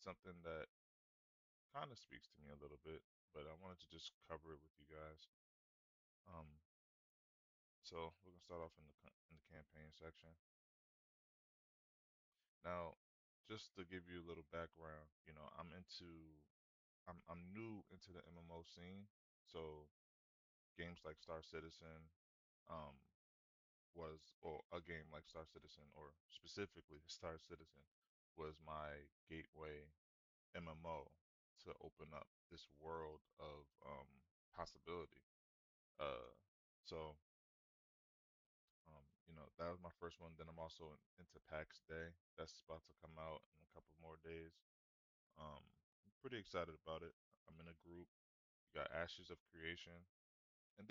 It's something that kind of speaks to me a little bit, but I wanted to just cover it with you guys. Um, so we're gonna start off in the campaign section. Now, just to give you a little background, I'm new into the MMO scene, so games like Star Citizen, um, or a game like Star Citizen, or specifically Star Citizen, was my gateway MMO to open up this world of possibility. Uh, so that was my first one. Then I'm also into PAX Day. That's about to come out in a couple more days. I'm pretty excited about it. I'm in a group. You got Ashes of Creation, and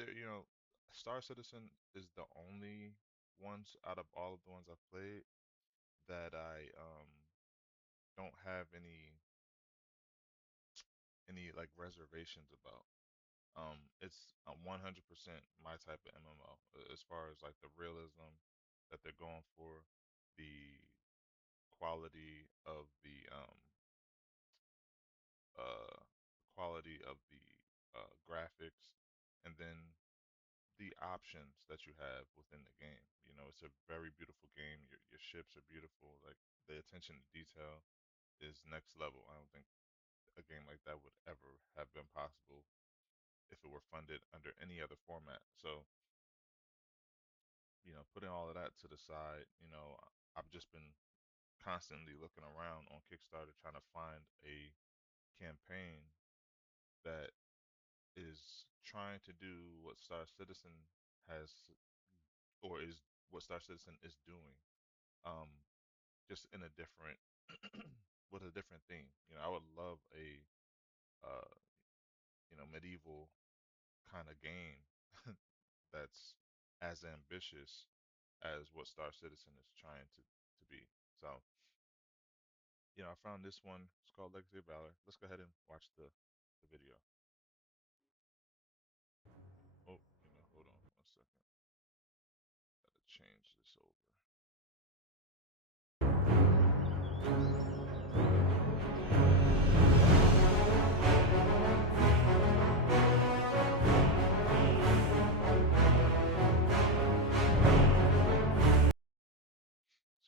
Star Citizen is the only ones out of all of the ones I've played that I don't have any like reservations about. It's 100% my type of MMO as far as like the realism that they're going for, the quality of uh the graphics, and then the options that you have within the game. It's a very beautiful game. Your ships are beautiful. Like the attention to detail is next level. I don't think a game like that would ever have been possible if it were funded under any other format. So, putting all of that to the side, I've just been constantly looking around on Kickstarter trying to find a campaign that is trying to do what Star Citizen has, or is what Star Citizen is doing, um, just in a different, with a different theme. I would love a, uh, medieval kind of game that's as ambitious as what Star Citizen is trying to be. So, I found this one. It's called Legacy of Valor. Let's go ahead and watch the video. Oh, hold on 1 second. Gotta change this over.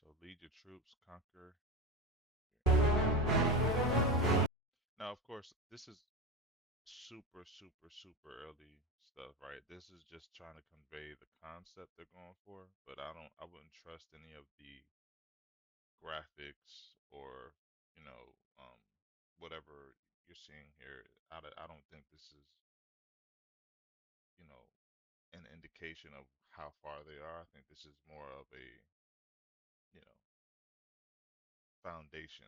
So lead your troops, conquer. Now, of course, this is super, super, super early stuff, right? This is just trying to convey the concept they're going for, but I wouldn't trust any of the graphics or, you know, um, whatever you're seeing here. I don't think this is, you know, an indication of how far they are. I think this is more of a, you know, foundation.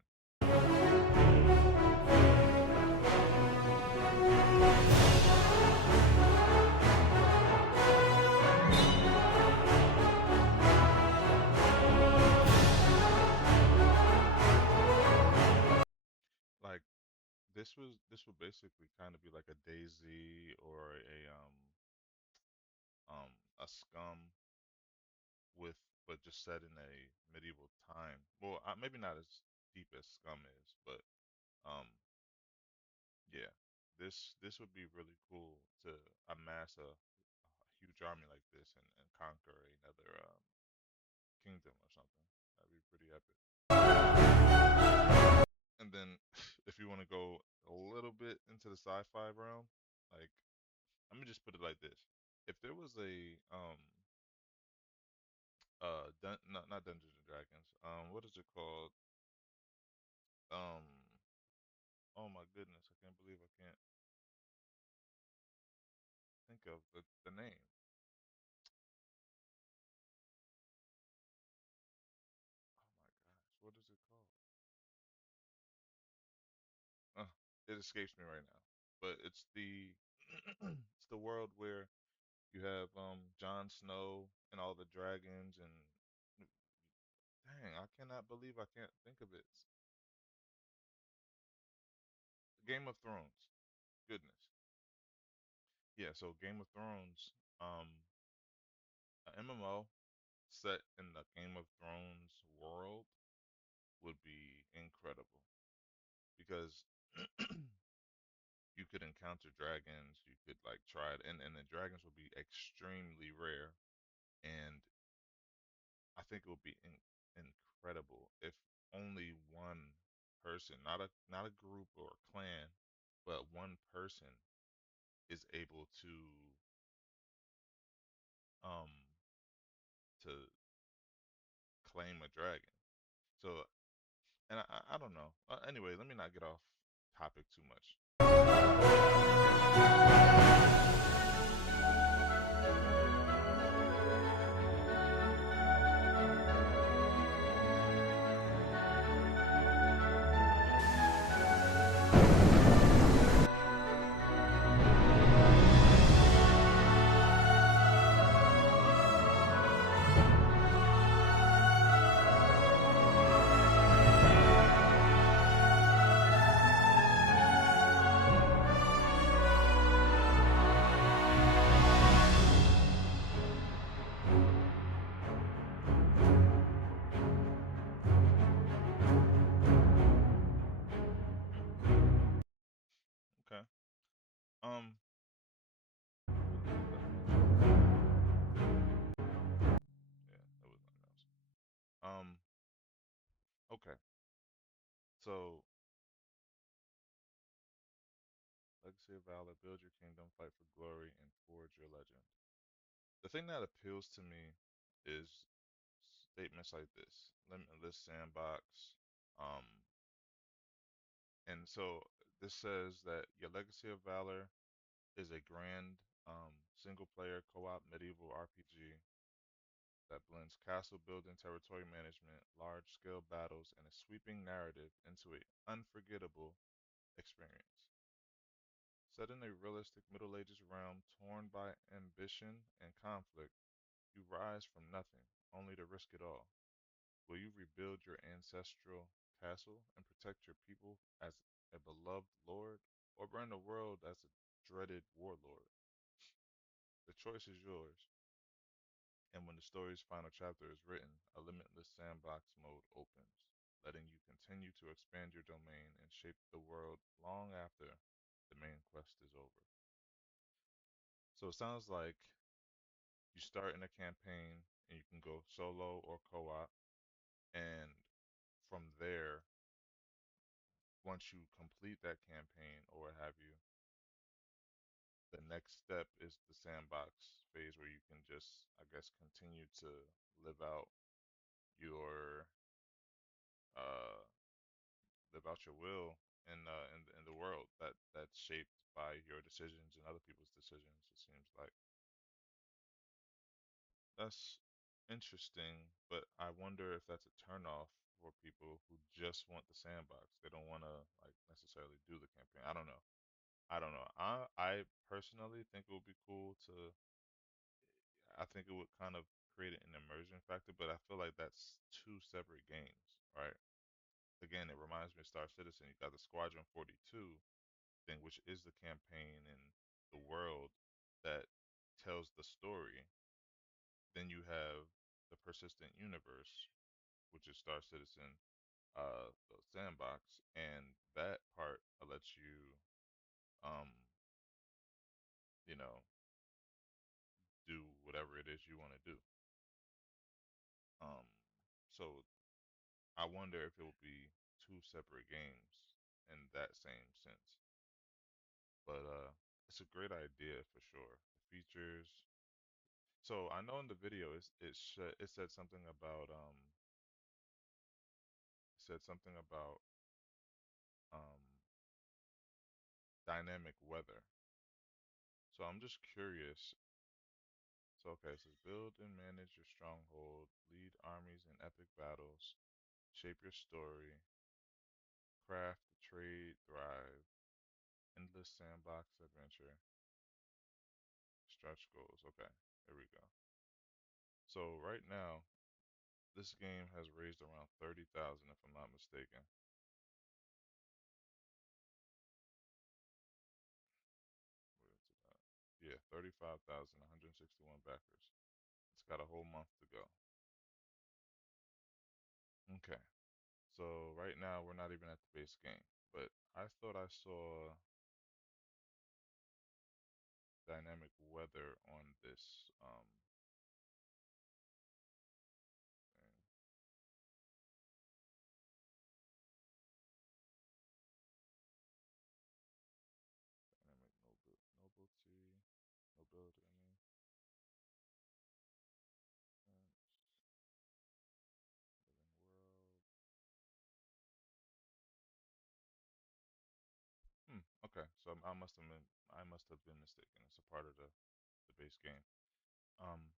Like this would basically kind of be like a Daisy or a Scum with but just set in a medieval time. Well, maybe not as deep as Scum is, but um yeah, this would be really cool to amass a huge army like this and conquer another kingdom or something. That'd be pretty epic. And then if you want to go a little bit into the sci-fi realm, like let me just put it like this. If there was a not Dungeons and Dragons, what is it called? Um oh my goodness, I can't believe I can't think of the name. Oh my gosh, what is it called? Uh, it escapes me right now. But it's the it's the world where you have Jon Snow and all the dragons and dang, I cannot believe I can't think of it. Game of Thrones. Goodness. Yeah, so Game of Thrones, um, a MMO set in the Game of Thrones world would be incredible. because you could encounter dragons, you could like try it, and the dragons will be extremely rare, and I think it would be incredible if only one person, not a group or a clan, but one person is able um to claim a dragon. So, and I don't know. Anyway, let me not get off topic too much. Okay. Um, what was that noise? Yeah, that was my nose. Okay. So, Legacy of Valor, build your kingdom, fight for glory, and forge your legend. The thing that appeals to me is statements like this: limitless sandbox. Um, and so this says that your Legacy of Valor is a grand single player co op medieval RPG that blends castle building, territory management, large scale battles, and a sweeping narrative into an unforgettable experience. Set in a realistic Middle Ages realm torn by ambition and conflict, you rise from nothing, only to risk it all. Will you rebuild your ancestral castle and protect your people as a beloved lord, or burn the world as a dreaded warlord? The choice is yours, and when the story's final chapter is written, a limitless sandbox mode opens, letting you continue to expand your domain and shape the world long after the main quest is over. So it sounds like you start in a campaign and you can go solo or co-op, and from there, once you complete that campaign or what have you, the next step is the sandbox phase where you can just, I guess, continue to live out your uh live out your will in the world that's shaped by your decisions and other people's decisions. It seems like that's interesting, but I wonder if that's a turnoff for people who just want the sandbox. They don't want to like necessarily do the campaign. I don't know. I don't know. I personally think it would be cool to. I think it would kind of create an immersion factor, but I feel like that's two separate games, right? Again, it reminds me of Star Citizen. You got the Squadron 42 thing, which is the campaign and the world that tells the story. Then you have the persistent universe, which is Star Citizen, the sandbox, and that part lets you, um, you know, do whatever it is you want to do. Um, so I wonder if it will be two separate games in that same sense. But it's a great idea for sure. The features. So I know in the video it said something about it said something about um dynamic weather. So I'm just curious. So okay, it says build and manage your stronghold, lead armies in epic battles, shape your story, craft, trade, thrive, endless sandbox adventure, stretch goals. Okay, here we go. So right now, this game has raised around 30,000 if I'm not mistaken. What is it at? Yeah, 35,161 backers. It's got a whole month to go. Okay. So right now we're not even at the base game. but I thought I saw dynamic weather on this thing. Dynamic nobility. I mean, living world. Okay, so I must have been mistaken. It's a part of the base game. Um,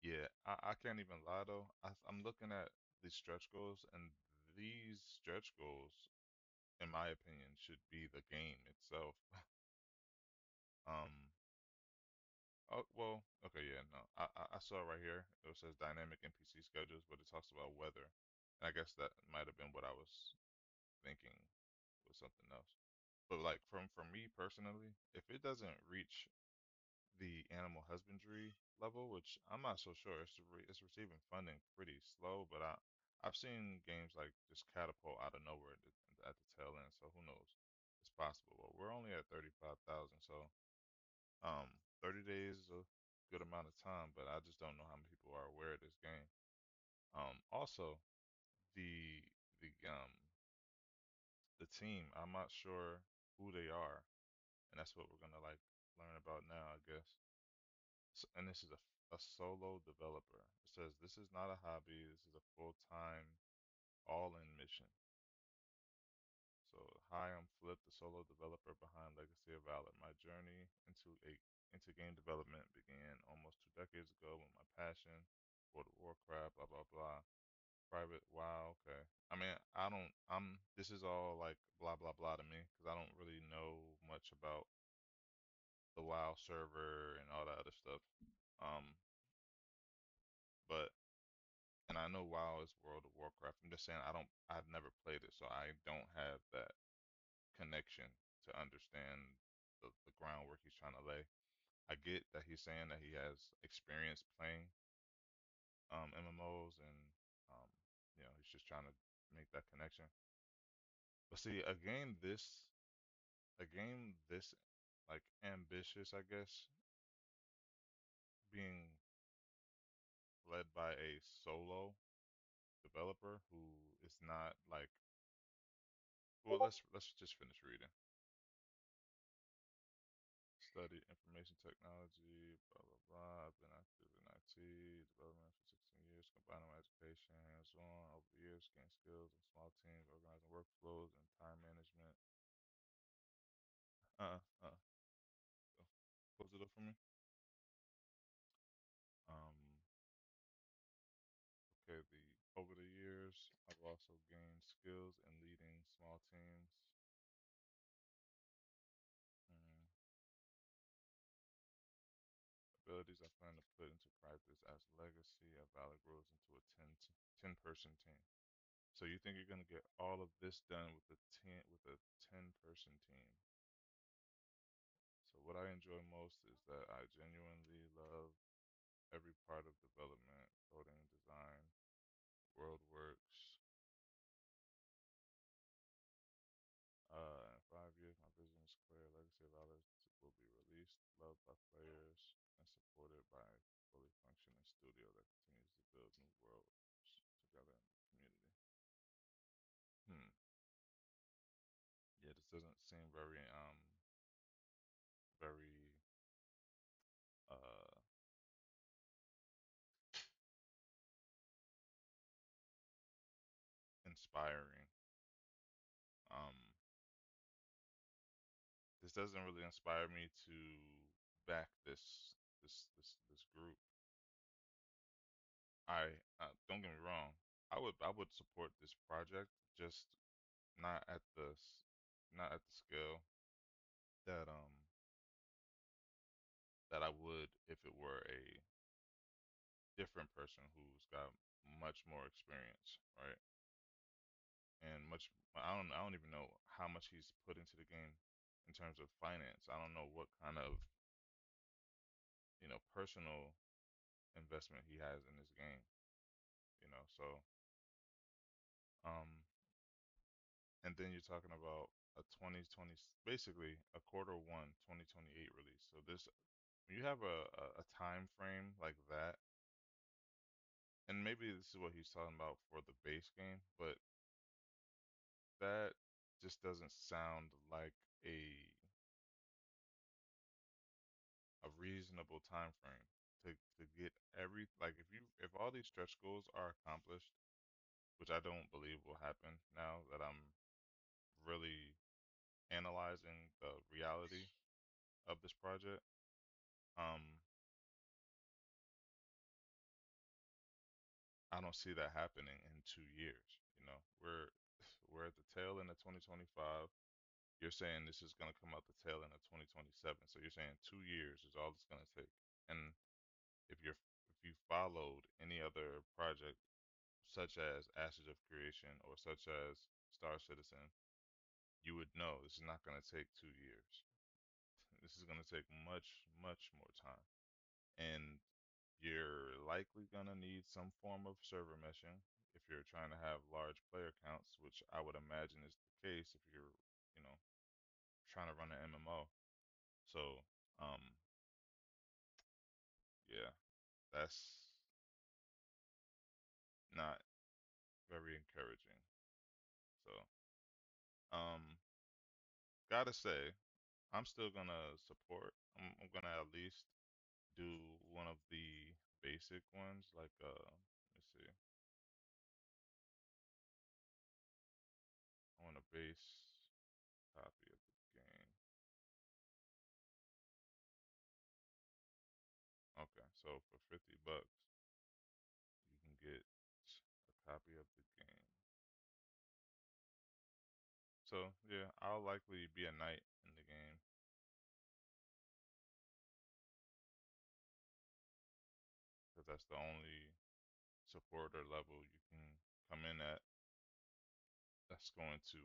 yeah, I can't even lie though. I'm looking at these stretch goals, and these stretch goals, in my opinion, should be the game itself. Um, oh well, okay, yeah, no, I saw it right here. It says dynamic NPC schedules, but it talks about weather, and I guess that might have been what I was thinking was something else. But like from me personally, if it doesn't reach the animal husbandry level, which I'm not so sure. It's receiving funding pretty slow, but I've seen games like just catapult out of nowhere at the tail end. So who knows? It's possible. But we're only at 35,000, so 30 days is a good amount of time. But I just don't know how many people are aware of this game. Also the the um the team. I'm not sure who they are, and that's what we're gonna like learn about now, I guess. And this is a solo developer. It says this is not a hobby. This is a full-time, all-in mission. So, hi, I'm Flip, the solo developer behind Legacy of Valor. My journey into game development began almost 2 decades ago with my passion for the Warcraft. Blah blah blah. Private. Wow. Okay. I mean, I don't. This is all like blah blah blah to me because I don't really know much about the WoW server and all that other stuff. Um, but and I know WoW is World of Warcraft. I'm just saying I've never played it, so I don't have that connection to understand the groundwork he's trying to lay. I get that he's saying that he has experience playing MMOs and um, he's just trying to make that connection. But see, a game this like ambitious, I guess, being led by a solo developer who is not like, well, let's just finish reading. Studied information technology, blah, blah, blah. I've been active in IT development for 16 years, combining my education, hands-on, over the years, gained skills in small teams, organizing workflows, and time management. Uh, uh, so close it up for me. Um, okay, over the years, I've also gained skills in leading small teams. Mm, abilities I plan to put into practice as Legacy of Valor grows into a 10-person team. So you think you're gonna get all of this done with a 10-person team? So what I enjoy most is that I genuinely love every part of development, coding, design, world works. In 5 years, my vision is clear. Legacy of Valor will be released, loved by players, and supported by a fully functioning studio that continues to build new worlds together in the community. Hmm. Yeah, this doesn't seem very uh inspiring. Um, this doesn't really inspire me to back this group. I don't get me wrong. I would support this project, just not at not at the scale that that I would if it were a different person who's got much more experience, right? And I don't even know how much he's put into the game in terms of finance. I don't know what kind of, personal investment he has in this game, so um and then you're talking about a 2020, basically a quarter one 2028 release. So this, when you have a time frame like that, and maybe this is what he's talking about for the base game, but that just doesn't sound like a reasonable time frame to get every, like, if all these stretch goals are accomplished, which I don't believe will happen now that I'm really analyzing the reality of this project. um I don't see that happening in 2 years. We're at the tail end of 2025. You're saying this is going to come out the tail end of 2027. So you're saying 2 years is all it's going to take. And if you followed any other project such as Ashes of Creation or such as Star Citizen, you would know this is not going to take 2 years. This is going to take much, much more time. And you're likely going to need some form of server meshing if you're trying to have large player counts, which I would imagine is the case if you're, you know, trying to run an MMO. So, yeah, that's not very encouraging. So, um, gotta say, I'm still gonna support. I'm gonna at least do one of the basic ones, like let me see. I want a base copy of the game. Okay, so for $50, you can get a copy of the game. So yeah, I'll likely be a knight in the game because that's the only supporter level you can come in at. That's going to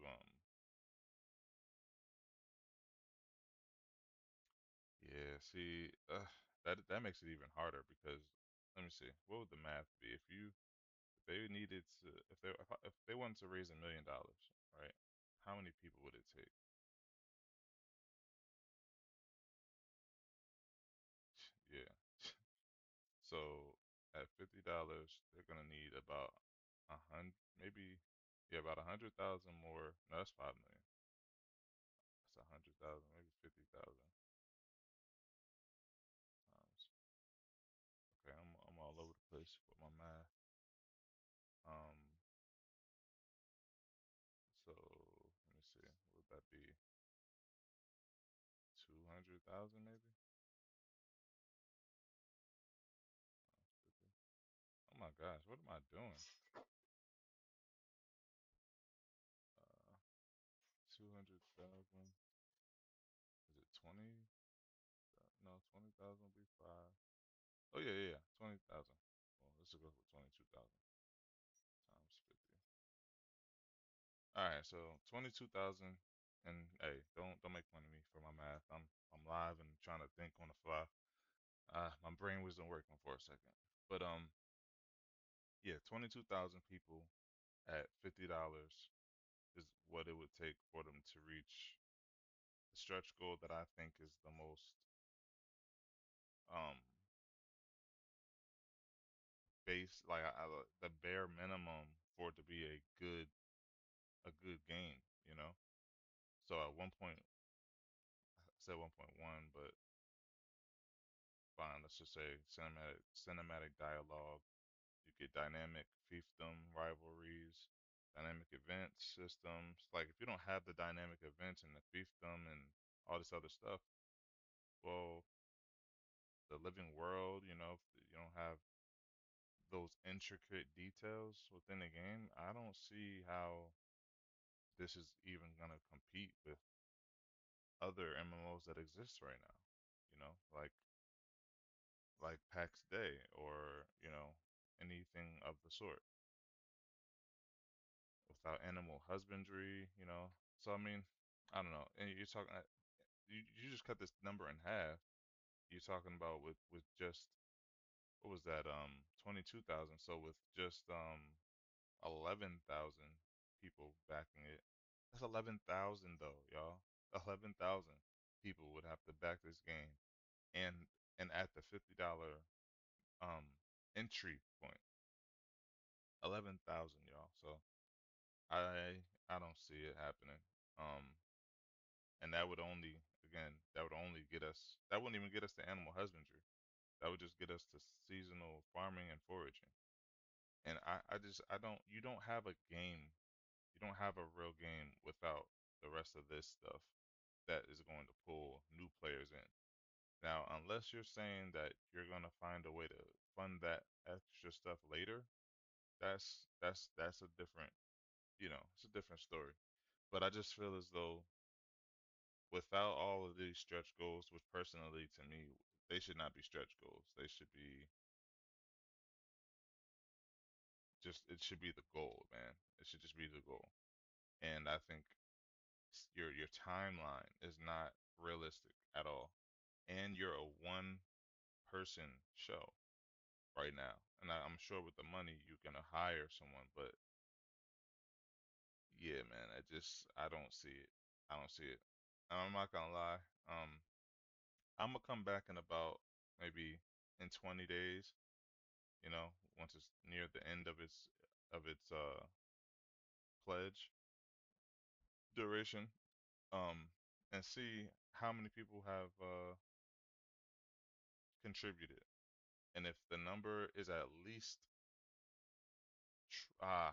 yeah, see, that makes it even harder because let me see, what would the math be if they needed to if they wanted to raise $1 million, right? How many people would it take? Yeah. So at $50, they're gonna need about a hundred, maybe, yeah, about 100,000 more. No, that's 5 million. That's 100,000, maybe 50,000 times. Okay, I'm all over the place with my math. Um, so let me see. Would that be 200,000 maybe? 50. Oh my gosh, what am I doing? 200,000. Is it 20? No, 20,000 will be five. Oh yeah, yeah, yeah. 20,000. Well, let's go with 22,000 times 50. All right, so 22,000, and hey, don't make fun of me for my math. I'm live and trying to think on the fly. My brain wasn't working for a second. But yeah, 22,000 people at $50 is what it would take for them to reach the stretch goal that I think is the most um base, like the bare minimum for it to be a good game, you know? So at one point, I said 1.1, but fine, let's just say cinematic dialogue. You get dynamic fiefdom rivalries, dynamic event systems. Like if you don't have the dynamic events and the fiefdom and all this other stuff, well, the living world, if you don't have those intricate details within the game, I don't see how this is even gonna compete with other MMOs that exist right now. Like PAX Day or anything of the sort without animal husbandry. So I mean, I don't know. And you're talking, you just cut this number in half. You're talking about with just what was that 22,000. So with just 11,000 people backing it, That's 11,000 though, y'all. 11,000 people would have to back this game, and at the $50 um entry point, 11,000, y'all. So I don't see it happening. Um, and that would only, again, that would only get us. That wouldn't even get us to animal husbandry. That would just get us to seasonal farming and foraging. And I don't. You don't have a game. You don't have a real game without the rest of this stuff that is going to pull new players in. Now, unless you're saying that you're gonna find a way to fund that extra stuff later, that's a different, it's a different story. But I just feel as though without all of these stretch goals, which personally to me, they should not be stretch goals. They should be it should be the goal, man. It should just be the goal. And I think your timeline is not realistic at all. And you're a one person show right now. And I'm sure with the money you can hire someone, but yeah, man, I don't see it. I don't see it. I'm not gonna lie. I'm gonna come back in about maybe in 20 days, once it's near the end of its pledge duration, um, and see how many people have contributed. And if the number is at least I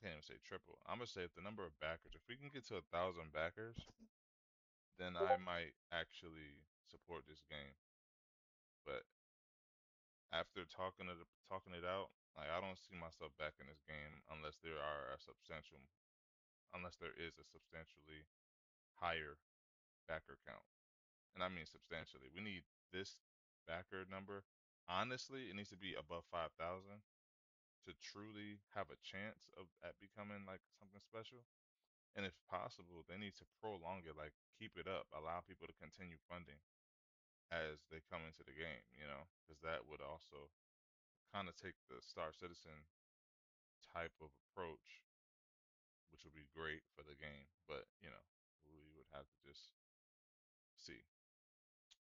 can't even say triple. I'm gonna say if the number of backers, if we can get to 1,000 backers, then I might actually support this game. But after talking it out, like I don't see myself backing this game unless there is a substantially higher backer count. And I mean substantially. We need this backer number. Honestly, it needs to be above 5,000 to truly have a chance of at becoming like something special. And if possible, they need to prolong it, like keep it up, allow people to continue funding as they come into the game, because that would also kind of take the Star Citizen type of approach, which would be great for the game. But, we would have to just see.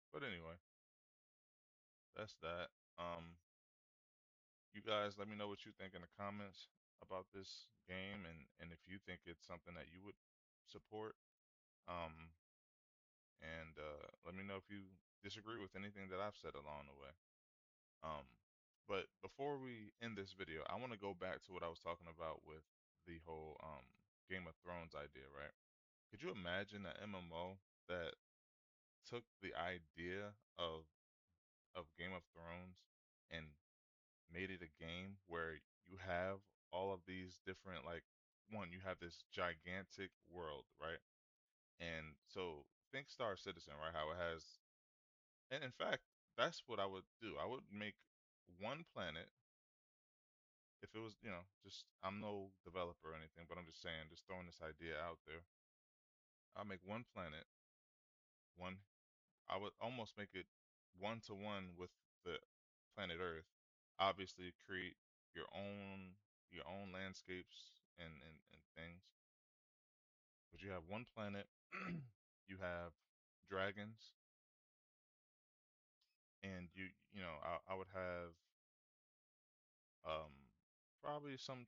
But anyway, that's that. Um, you guys let me know what you think in the comments about this game and if you think it's something that you would support. Um, and let me know if you disagree with anything that I've said along the way. Um, but before we end this video, I want to go back to what I was talking about with the whole Game of Thrones idea, right? Could you imagine an MMO that took the idea of Game of Thrones and made it a game where you have all of these different like one, you have this gigantic world, right? And so think Star Citizen, right? How it has, and in fact, that's what I would do. I would make one planet if it was, just I'm no developer or anything, but I'm just saying, just throwing this idea out there. I'll make one planet, one. I would almost make it one to one with the planet Earth. Obviously, create your own landscapes and things. But you have one planet. You have dragons, and I would have um probably some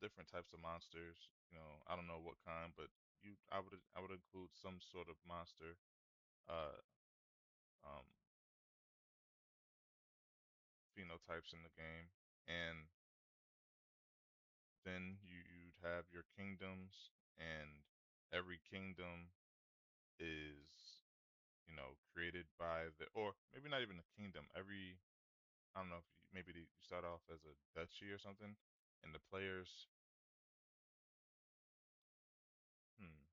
different types of monsters. I don't know what kind, but I would include some sort of monster uh um phenotypes in the game, and then you'd have your kingdoms, and every kingdom is created by or maybe not even a kingdom. I don't know if maybe you start off as a duchy or something, and the players, hmm,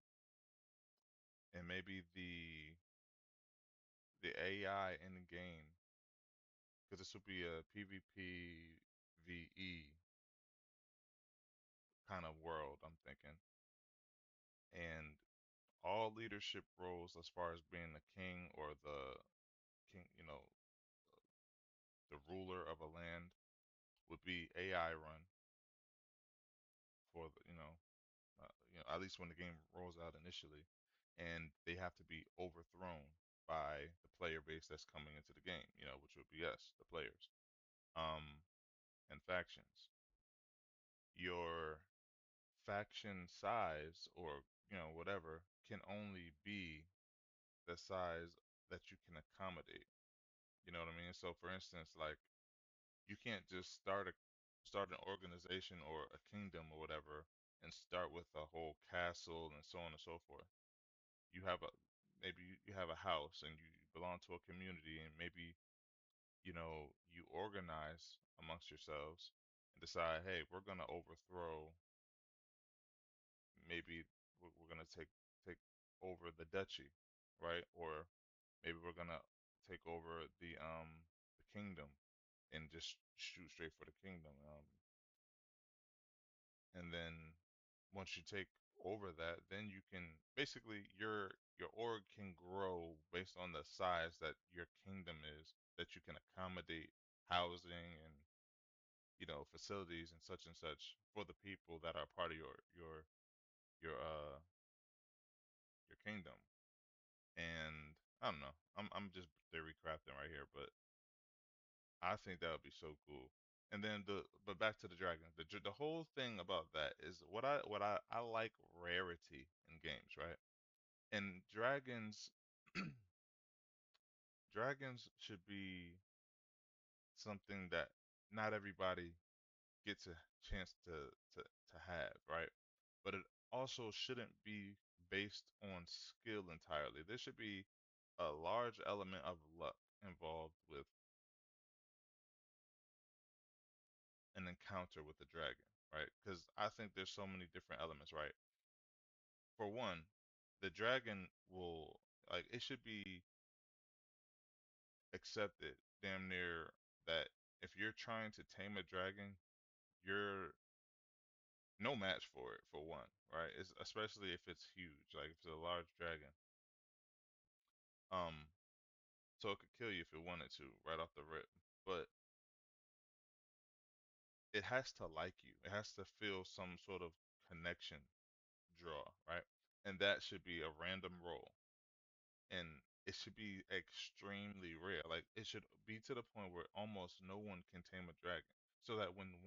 and maybe the AI in the game, because this would be a PvP VE kind of world, I'm thinking, and all leadership roles as far as being the king or the king, the ruler of a land would be AI run for the, at least when the game rolls out initially, and they have to be overthrown by the player base that's coming into the game, which would be us, the players, um, and factions. Your faction size, or whatever, can only be the size that you can accommodate. You know what I mean? So for instance, like, you can't just start an organization or a kingdom or whatever and start with a whole castle and so on and so forth. You have a maybe you have a house and you belong to a community, and maybe you organize amongst yourselves and decide, hey, we're gonna overthrow, maybe we're gonna take over the duchy, right? Or maybe we're gonna take over the kingdom and just shoot straight for the kingdom. And then once you take over that, then you can basically your org can grow based on the size that your kingdom is, that you can accommodate housing and facilities and such for the people that are part of your your kingdom. And I don't know, I'm just theory crafting right here, but I think that would be so cool. And then but back to the dragon. The whole thing about that is what I like, rarity in games, right? And dragons should be something that not everybody gets a chance to have, right? But it also shouldn't be based on skill entirely. There should be a large element of luck involved with an encounter with the dragon, right? Because I think there's so many different elements, right? For one, the dragon will, like, it should be accepted damn near that if you're trying to tame a dragon, you're no match for it, for one, right? It's, especially if it's huge, like if it's a large dragon. Um, so it could kill you if it wanted to, right off the rip. But it has to like you. It has to feel some sort of connection draw, right? And that should be a random roll. And it should be extremely rare. Like, it should be to the point where almost no one can tame a dragon. So that when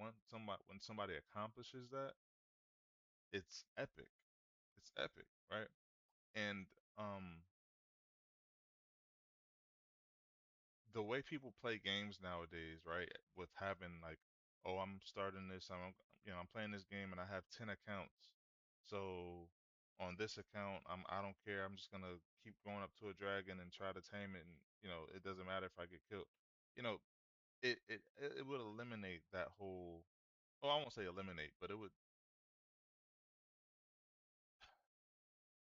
somebody accomplishes that, it's epic. It's epic, right? And the way people play games nowadays, right? With having like, oh, I'm starting this, I'm playing this game and I have 10 accounts. So on this account, I don't care. I'm just gonna keep going up to a dragon and try to tame it, and it doesn't matter if I get killed. You know, it would eliminate that whole. Oh, I won't say eliminate, but it would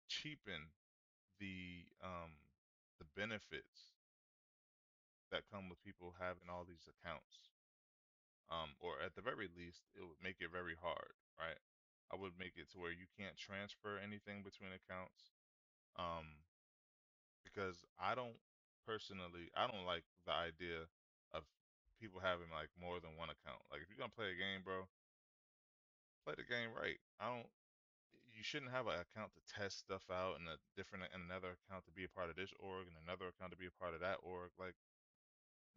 cheapen the benefits that come with people having all these accounts. Or at the very least, it would make it very hard, right? I would make it to where you can't transfer anything between accounts. Um, because I don't like the idea of people having like more than one account. Like, if you're gonna play a game, bro, play the game right. You shouldn't have an account to test stuff out and another account to be a part of this org and another account to be a part of that org. Like,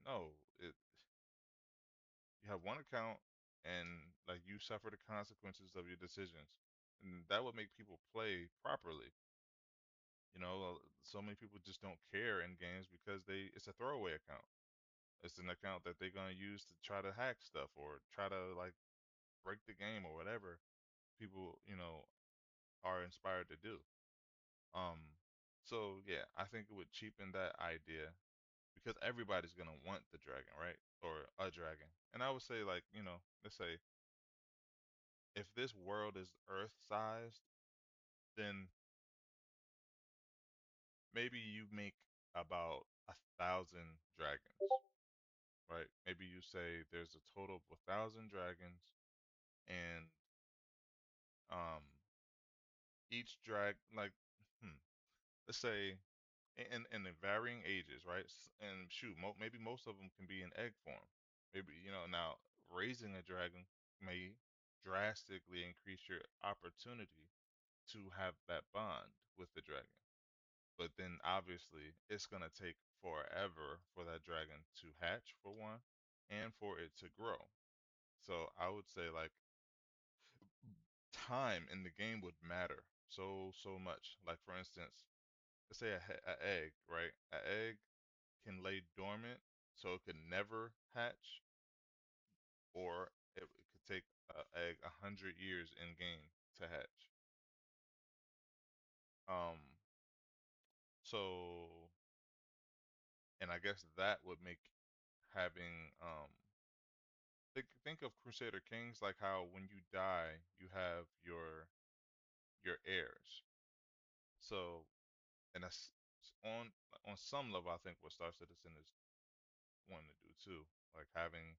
no, you have one account, and like, you suffer the consequences of your decisions. And that would make people play properly. So many people just don't care in games because it's a throwaway account. It's an account that they're gonna use to try to hack stuff or try to like break the game or whatever people, are inspired to do. Um, so yeah, I think it would cheapen that idea because everybody's gonna want the dragon, right? Or a dragon. And I would say, like, let's say if this world is Earth sized, then maybe you make about 1,000 dragons, right? Maybe you say there's a total of 1,000 dragons, and um, each like, hmm, let's say in varying ages, right? And shoot, maybe most of them can be in egg form. Maybe now raising a dragon may drastically increase your opportunity to have that bond with the dragon. But then obviously it's gonna take forever for that dragon to hatch for one, and for it to grow. So I would say like time in the game would matter so much. Like for instance, let's say a egg, right? An egg can lay dormant, so it could never hatch, or it could take an egg 100 years in game to hatch. Um, so and I guess that would make having think of Crusader Kings, like how when you die you have your heirs. So and that's on some level I think what Star Citizen is wanting to do too, like having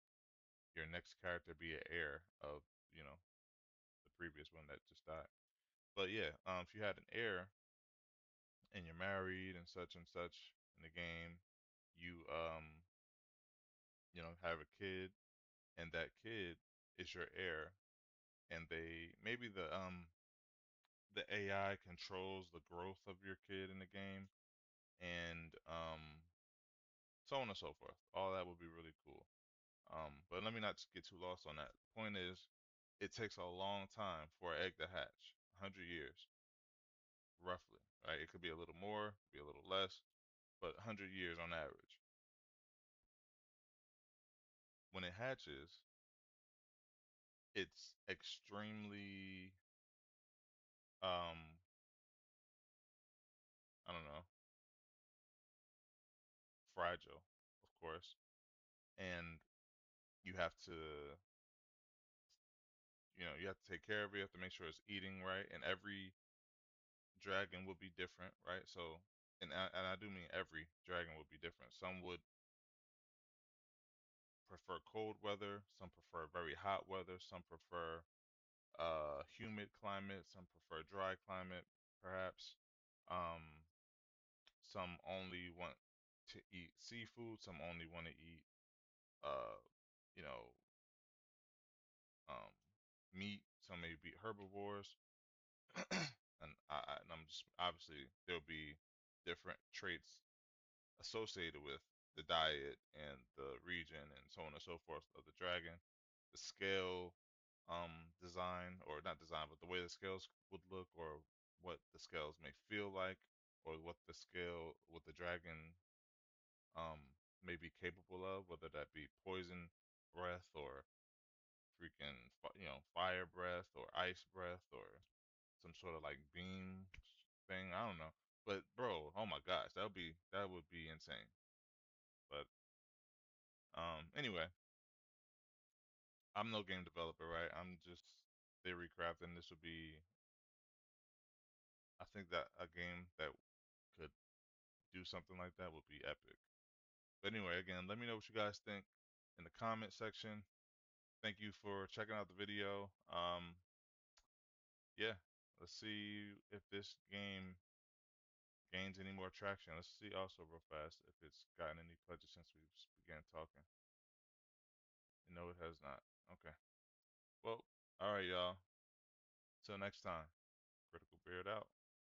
your next character be an heir of you know the previous one that just died. But yeah, if you had an heir and you're married and such in the game, you have a kid, and that kid is your heir, and they maybe the AI controls the growth of your kid in the game, and so on and so forth. All that would be really cool. But let me not get too lost on that. Point is, it takes a long time for an egg to hatch, 100 years, roughly, right? It could be a little more, be a little less, but 100 years on average. When it hatches, it's extremely, um, I don't know, fragile, of course, and you have to, you have to take care of it. You have to make sure it's eating right, and every dragon would be different, right? So, and I do mean every dragon would be different. Some would prefer cold weather, some prefer very hot weather, some prefer humid climate, some prefer dry climate, perhaps. Um, some only want to eat seafood, some only want to eat uh, you know, um, meat, some may be herbivores. And I'm just obviously there'll be different traits associated with the diet and the region and so on and so forth of the dragon. The scale design, or not design, but the way the scales would look, or what the scales may feel like, or what the dragon may be capable of, whether that be poison breath or freaking fire breath or ice breath or some sort of like beam thing. I don't know. But bro, oh my gosh, that would be insane. But anyway, I'm no game developer, right? I'm just theory crafting. This would be, I think that a game that could do something like that would be epic. But anyway, again, let me know what you guys think in the comment section. Thank you for checking out the video. Yeah, let's see if this game gains any more traction. Let's see also real fast if it's gotten any pledges since we began talking. No, it has not. Okay. Well, all right, y'all. Till next time. Critical Beard out.